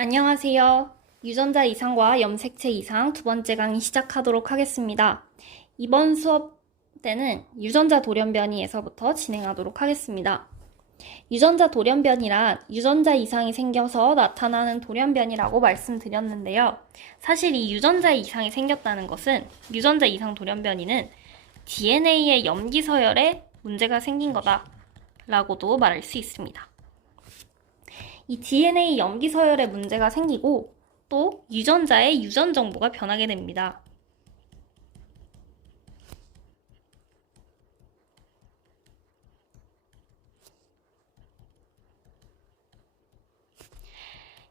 안녕하세요. 유전자 이상과 염색체 이상 두 번째 강의 시작하도록 하겠습니다. 이번 수업 때는 유전자 돌연변이에서부터 진행하도록 하겠습니다. 유전자 돌연변이란 유전자 이상이 생겨서 나타나는 돌연변이라고 말씀드렸는데요. 사실 이 유전자 이상이 생겼다는 것은 유전자 이상 돌연변이는 DNA의 염기 서열에 문제가 생긴 거다라고도 말할 수 있습니다. 이 DNA 염기 서열에 문제가 생기고 또 유전자의 유전 정보가 변하게 됩니다.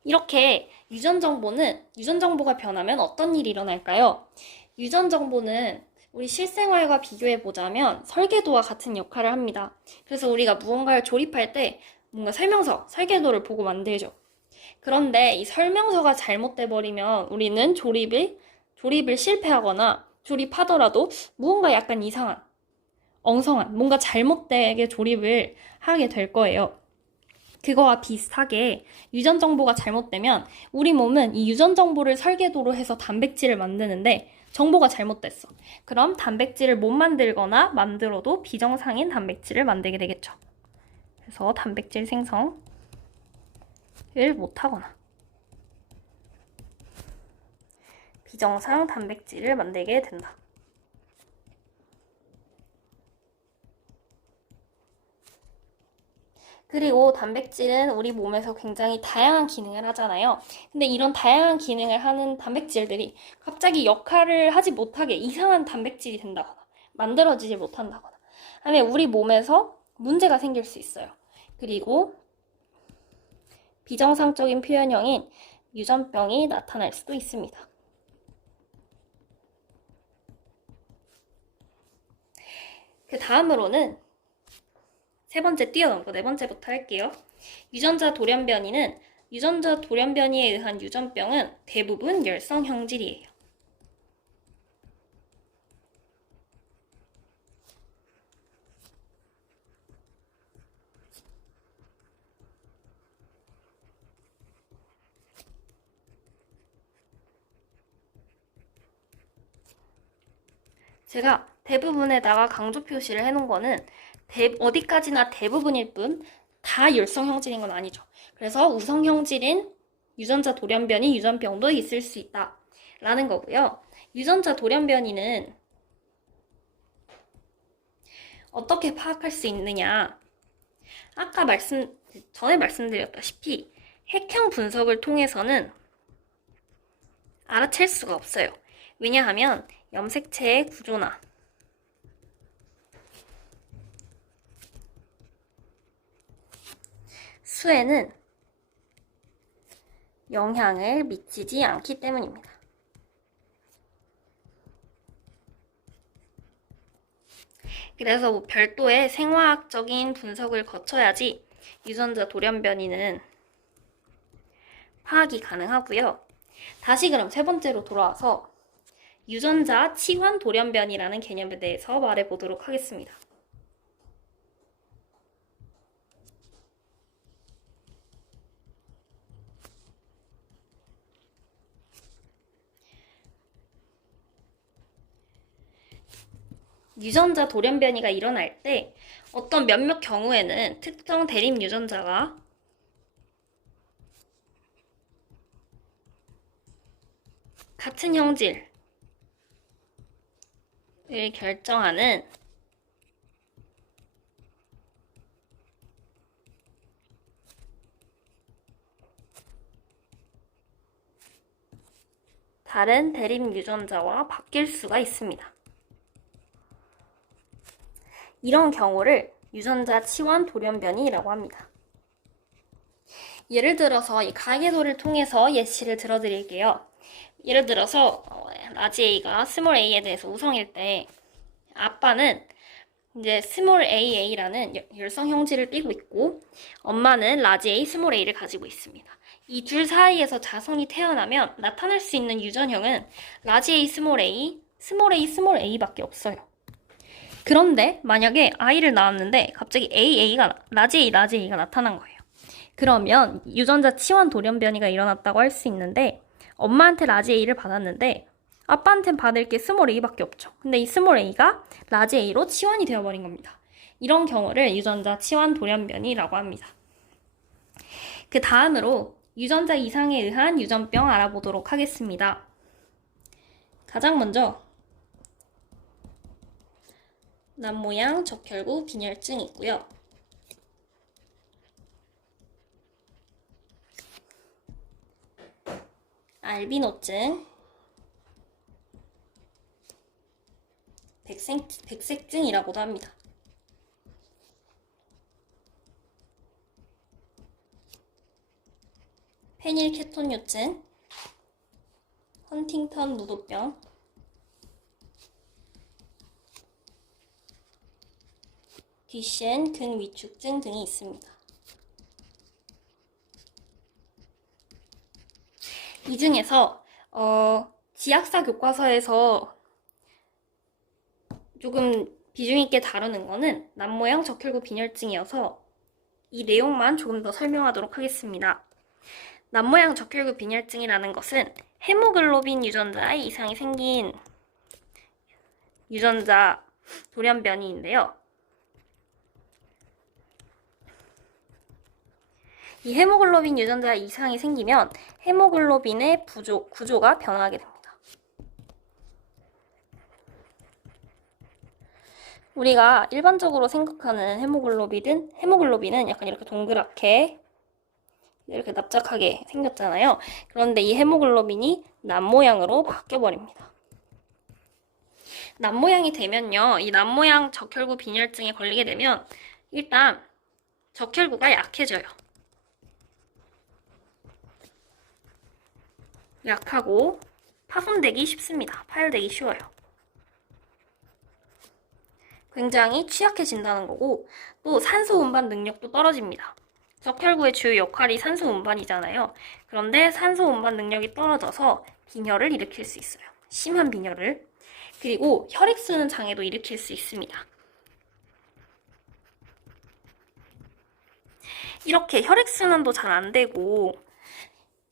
이렇게 유전 정보는 유전 정보가 변하면 어떤 일이 일어날까요? 유전 정보는 우리 실생활과 비교해 보자면 설계도와 같은 역할을 합니다. 그래서 우리가 무언가를 조립할 때 뭔가 설명서, 설계도를 보고 만들죠. 그런데 이 설명서가 잘못돼 버리면 우리는 조립을 조립을 실패하거나 조립하더라도 무언가 약간 이상한, 엉성한, 뭔가 잘못되게 조립을 하게 될 거예요. 그거와 비슷하게 유전 정보가 잘못되면 우리 몸은 이 유전 정보를 설계도로 해서 단백질을 만드는데 정보가 잘못됐어. 그럼 단백질을 못 만들거나 만들어도 비정상인 단백질을 만들게 되겠죠. 그래서 단백질 생성을 못하거나 비정상 단백질을 만들게 된다. 그리고 단백질은 우리 몸에서 굉장히 다양한 기능을 하잖아요. 근데 이런 다양한 기능을 하는 단백질들이 갑자기 역할을 하지 못하게 이상한 단백질이 된다거나 만들어지지 못한다거나 하면 우리 몸에서 문제가 생길 수 있어요. 그리고 비정상적인 표현형인 유전병이 나타날 수도 있습니다. 그 다음으로는 세 번째 뛰어넘고 네 번째부터 할게요. 유전자 돌연변이는 유전자 돌연변이에 의한 유전병은 대부분 열성 형질이에요. 제가 대부분에다가 강조 표시를 해놓은 거는 대, 어디까지나 대부분일 뿐 다 열성 형질인 건 아니죠. 그래서 우성 형질인 유전자 돌연변이 유전병도 있을 수 있다. 라는 거고요. 유전자 돌연변이는 어떻게 파악할 수 있느냐? 아까 말씀, 전에 말씀드렸다시피 핵형 분석을 통해서는 알아챌 수가 없어요. 왜냐하면 염색체의 구조나 수에는 영향을 미치지 않기 때문입니다. 그래서 뭐 별도의 생화학적인 분석을 거쳐야지 유전자 돌연변이는 파악이 가능하고요. 다시 그럼 세 번째로 돌아와서 유전자 치환 돌연변이라는 개념에 대해서 말해 보도록 하겠습니다. 유전자 돌연변이가 일어날 때 어떤 몇몇 경우에는 특정 대립 유전자가 같은 형질 을 결정하는 다른 대립 유전자와 바뀔 수가 있습니다. 이런 경우를 유전자 치환 돌연변이라고 합니다. 예를 들어서 이 가계도를 통해서 예시를 들어드릴게요. 예를 들어서 어, 라지 A가 스몰 A에 대해서 우성일 때 아빠는 이제 스몰 AA라는 열성 형질을 띠고 있고 엄마는 라지 A 스몰 A를 가지고 있습니다. 이 둘 사이에서 자손이 태어나면 나타날 수 있는 유전형은 라지 A 스몰 A, 스몰 A 스몰 A밖에 없어요. 그런데 만약에 아이를 낳았는데 갑자기 AA가 라지 A 라지 A가 나타난 거예요. 그러면 유전자 치환 돌연변이가 일어났다고 할 수 있는데 엄마한테 라지 A를 받았는데 아빠한테는 받을 게 스몰 A밖에 없죠. 근데 이 스몰 A가 라지 A로 치환이 되어버린 겁니다. 이런 경우를 유전자 치환 돌연변이라고 합니다. 그 다음으로 유전자 이상에 의한 유전병 알아보도록 하겠습니다. 가장 먼저 남모양 적혈구 빈혈증이고요. 알비노증, 백색, 백색증이라고도 합니다. 페닐케톤요증, 헌팅턴 무도병, 듀셴 근위축증 등이 있습니다. 이 중에서 어, 지약사 교과서에서 조금 비중 있게 다루는 거는 남모양 적혈구 빈혈증이어서 이 내용만 조금 더 설명하도록 하겠습니다. 남모양 적혈구 빈혈증이라는 것은 헤모글로빈 유전자에 이상이 생긴 유전자 돌연변이인데요. 이 헤모글로빈 유전자 이상이 생기면 헤모글로빈의 부조, 구조가 변화하게 됩니다. 우리가 일반적으로 생각하는 헤모글로빈은 헤모글로빈은 약간 이렇게 동그랗게 이렇게 납작하게 생겼잖아요. 그런데 이 헤모글로빈이 남 모양으로 바뀌어 버립니다. 남 모양이 되면요, 이 남 모양 적혈구 빈혈증에 걸리게 되면 일단 적혈구가 약해져요. 약하고 파손되기 쉽습니다. 파열되기 쉬워요. 굉장히 취약해진다는 거고 또 산소 운반 능력도 떨어집니다. 적혈구의 주요 역할이 산소 운반이잖아요. 그런데 산소 운반 능력이 떨어져서 빈혈을 일으킬 수 있어요. 심한 빈혈을. 그리고 혈액순환 장애도 일으킬 수 있습니다. 이렇게 혈액순환도 잘 안 되고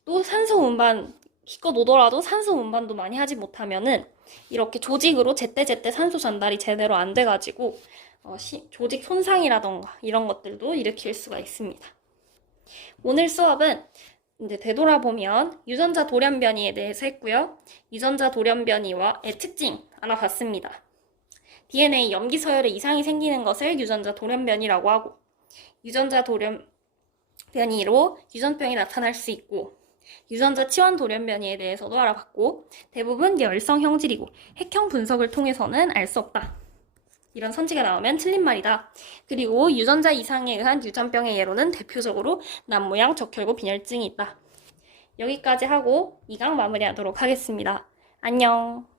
또 산소 운반 기껏 오더라도 산소 운반도 많이 하지 못하면은 이렇게 조직으로 제때제때 산소 전달이 제대로 안 돼가지고 어, 시- 조직 손상이라던가 이런 것들도 일으킬 수가 있습니다. 오늘 수업은 이제 되돌아보면 유전자 돌연변이에 대해서 했고요. 유전자 돌연변이와의 특징 알아봤습니다. DNA 염기 서열에 이상이 생기는 것을 유전자 돌연변이라고 하고 유전자 돌연변이로 유전병이 나타날 수 있고 유전자 치환 돌연변이에 대해서도 알아봤고 대부분 열성 형질이고 핵형 분석을 통해서는 알 수 없다. 이런 선지가 나오면 틀린 말이다. 그리고 유전자 이상에 의한 유전병의 예로는 대표적으로 남모양 적혈구 빈혈증이 있다. 여기까지 하고 2강 마무리하도록 하겠습니다. 안녕.